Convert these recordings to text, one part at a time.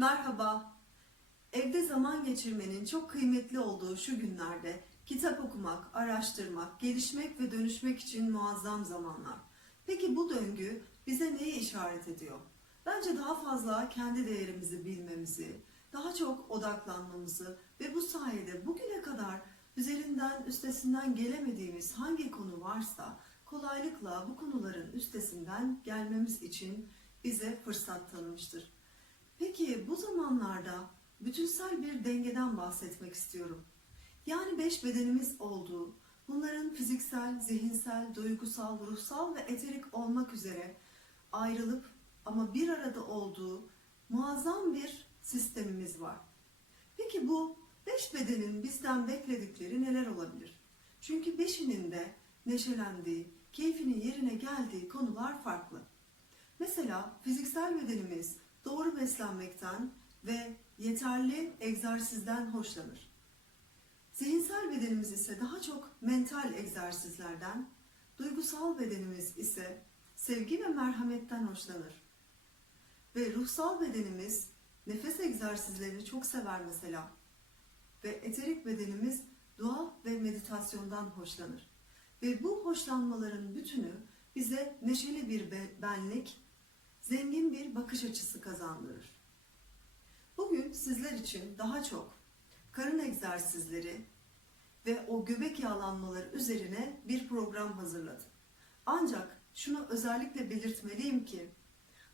Merhaba. Evde zaman geçirmenin çok kıymetli olduğu şu günlerde kitap okumak, araştırmak, gelişmek ve dönüşmek için muazzam zamanlar. Peki bu döngü bize neyi işaret ediyor? Bence daha fazla kendi değerimizi bilmemizi, daha çok odaklanmamızı ve bu sayede bugüne kadar üzerinden üstesinden gelemediğimiz hangi konu varsa kolaylıkla bu konuların üstesinden gelmemiz için bize fırsat tanımıştır. Peki bu zamanlarda bütünsel bir dengeden bahsetmek istiyorum. Yani beş bedenimiz olduğu, bunların fiziksel, zihinsel, duygusal, ruhsal ve eterik olmak üzere ayrılıp ama bir arada olduğu muazzam bir sistemimiz var. Peki bu beş bedenin bizden bekledikleri neler olabilir? Çünkü beşinin de neşelendiği, keyfinin yerine geldiği konular farklı. Mesela fiziksel bedenimiz doğru beslenmekten ve yeterli egzersizden hoşlanır. Zihinsel bedenimiz ise daha çok mental egzersizlerden, duygusal bedenimiz ise sevgi ve merhametten hoşlanır. Ve ruhsal bedenimiz nefes egzersizlerini çok sever mesela. Ve eterik bedenimiz dua ve meditasyondan hoşlanır. Ve bu hoşlanmaların bütünü bize neşeli bir be- benlik, zengin bir bakış açısı kazandırır. Bugün sizler için daha çok karın egzersizleri ve o göbek yağlanmaları üzerine bir program hazırladım. Ancak şunu özellikle belirtmeliyim ki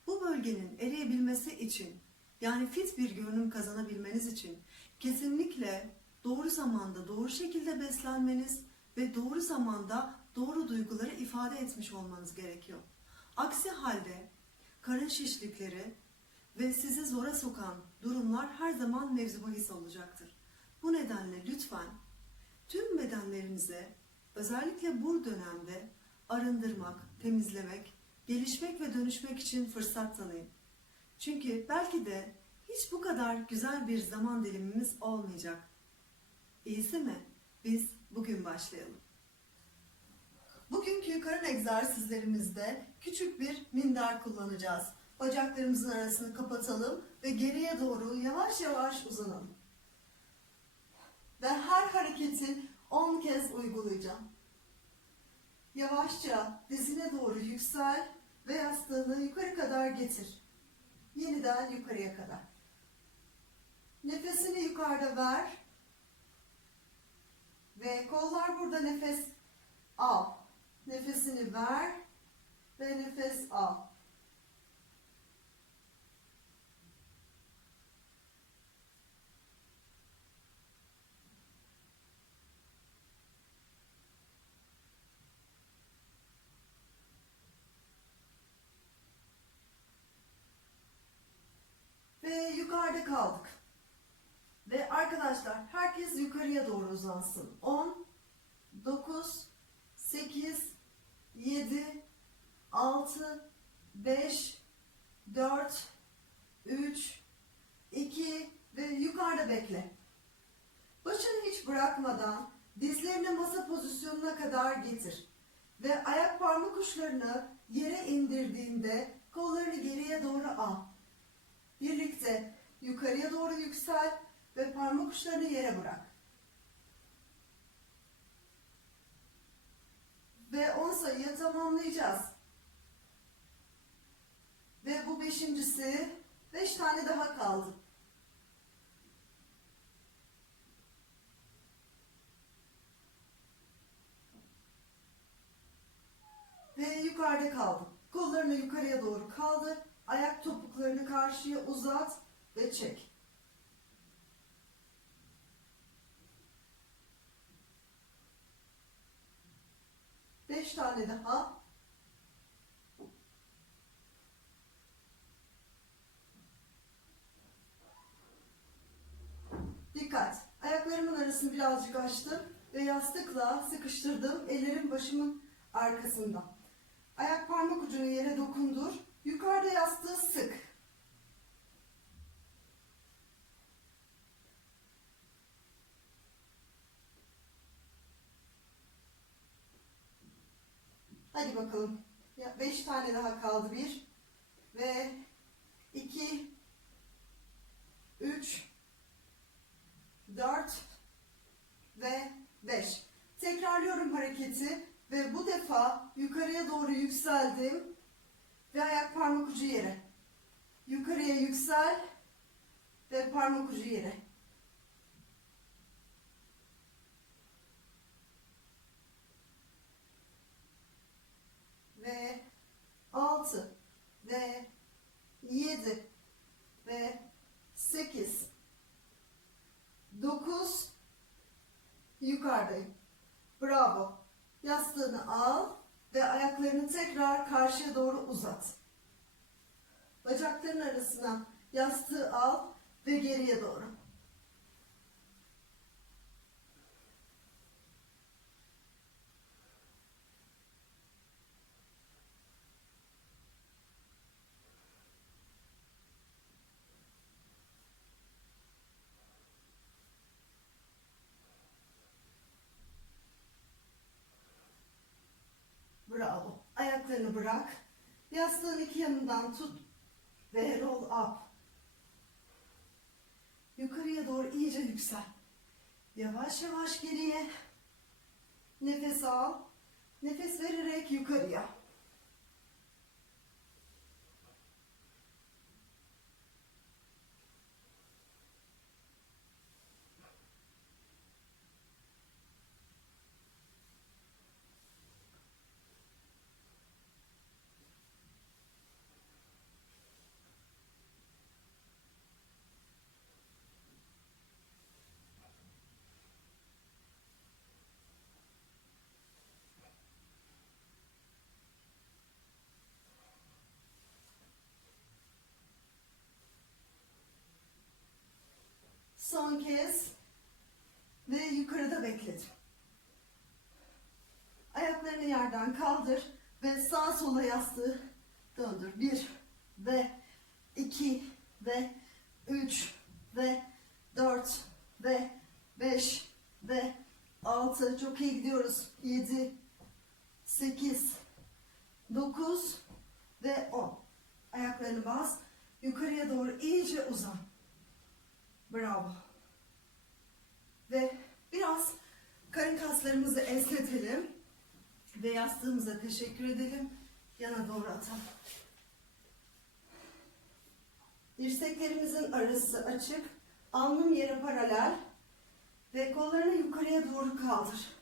bu bölgenin eriyebilmesi için yani fit bir görünüm kazanabilmeniz için kesinlikle doğru zamanda doğru şekilde beslenmeniz ve doğru zamanda doğru duyguları ifade etmiş olmanız gerekiyor. Aksi halde karın şişlikleri ve sizi zora sokan durumlar her zaman mevzu bahis olacaktır. Bu nedenle lütfen tüm bedenlerinize özellikle bu dönemde arındırmak, temizlemek, gelişmek ve dönüşmek için fırsat tanıyın. Çünkü belki de hiç bu kadar güzel bir zaman dilimimiz olmayacak. İyisi mi? Biz bugün başlayalım. Bugünkü karın egzersizlerimizde küçük bir minder kullanacağız. Bacaklarımızın arasını kapatalım ve geriye doğru yavaş yavaş uzanalım. Ve her hareketi 10 kez uygulayacağım. Yavaşça dizine doğru yüksel ve yastığını yukarı kadar getir. Yeniden yukarıya kadar. Nefesini yukarıda ver. Ve kollar burada nefes al. Nefesini ver ve nefes al. Ve yukarıda kaldık. Ve arkadaşlar herkes yukarıya doğru uzansın. 10, 9, 8, 7, 6, 5, 4, 3, 2 ve yukarıda bekle. Başını hiç bırakmadan dizlerini masa pozisyonuna kadar getir. Ve ayak parmak uçlarını yere indirdiğinde kollarını geriye doğru al. Birlikte yukarıya doğru yüksel ve parmak uçlarını yere bırak. Ve 10 sayıyı tamamlayacağız. Ve bu beşincisi 5 tane daha kaldı. Ve yukarıda kaldım. Kollarını yukarıya doğru kaldır. Ayak topuklarını karşıya uzat ve çek. Beş tane daha. Dikkat. Ayaklarımın arasını birazcık açtım ve yastıkla sıkıştırdım. Ellerim başımın arkasında. Ayak parmak ucunu yere dokundur. Yukarıda yastığı sık. Hadi bakalım. Ya beş tane daha kaldı bir. Ve iki 3, 4 ve 5. Tekrarlıyorum hareketi ve bu defa yukarıya doğru yükseldim ve ayak parmak ucu yere. Yukarıya yüksel ve parmak ucu yere. Ve 6 ve 7 ve 8 9 yukarıdayım. Bravo. Yastığını al ve ayaklarını tekrar karşıya doğru uzat. Bacakların arasına yastığı al ve geriye doğru. Bravo. Ayaklarını bırak. Yastığın iki yanından tut ve roll up. Yukarıya doğru iyice yüksel. Yavaş yavaş geriye. Nefes al. Nefes vererek yukarıya. Son kez ve yukarıda bekledim. Ayaklarını yerden kaldır ve sağ sola yastığı döndür. Bir ve iki ve üç ve dört ve beş ve altı. Çok iyi gidiyoruz. Yedi, sekiz, dokuz ve on. Ayaklarını bas. Yukarıya doğru iyice uzan. Bravo. Ve biraz karın kaslarımızı esnetelim. Ve yastığımıza teşekkür edelim. Yana doğru atalım. Dirseklerimizin arası açık. Alnım yere paralel. Ve kollarını yukarıya doğru kaldır.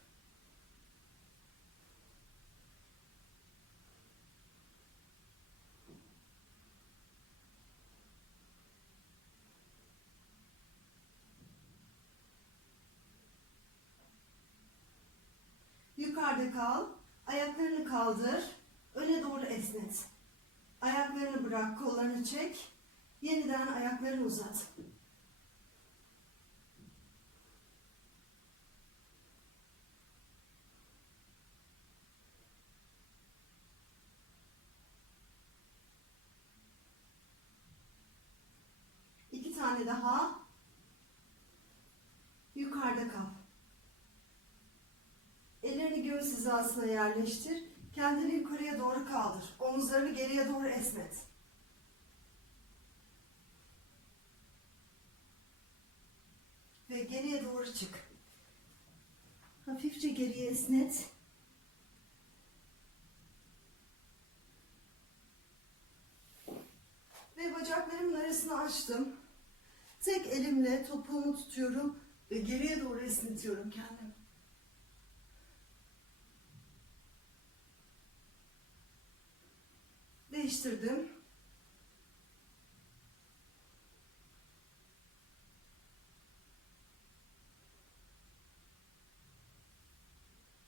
Yukarıda kal. Ayaklarını kaldır. Öne doğru esnet. Ayaklarını bırak, kollarını çek. Yeniden ayaklarını uzat. İki tane daha. Yukarıda kal. Ellerini göğüs hizasına yerleştir. Kendini yukarıya doğru kaldır. Omuzlarını geriye doğru esnet. Ve geriye doğru çık. Hafifçe geriye esnet. Ve bacaklarımın arasını açtım. Tek elimle topuğumu tutuyorum ve geriye doğru esnetiyorum kendimi. Değiştirdim.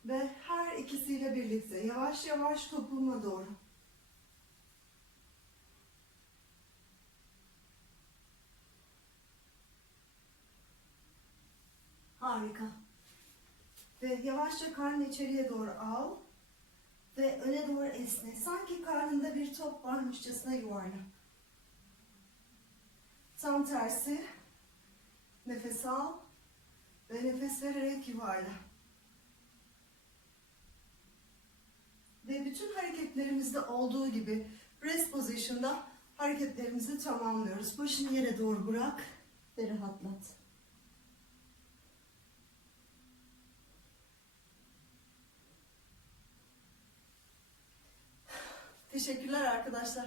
Ve her ikisiyle birlikte yavaş yavaş topuğuma doğru. Harika. Ve yavaşça karnını içeriye doğru al. Ve öne doğru esne. Sanki karnında bir top varmışçasına yuvarla. Tam tersi. Nefes al. Ve nefes vererek yuvarla. Ve bütün hareketlerimizde olduğu gibi rest pozisyonda hareketlerimizi tamamlıyoruz. Başını yere doğru bırak. ve rahatlat. Teşekkürler arkadaşlar.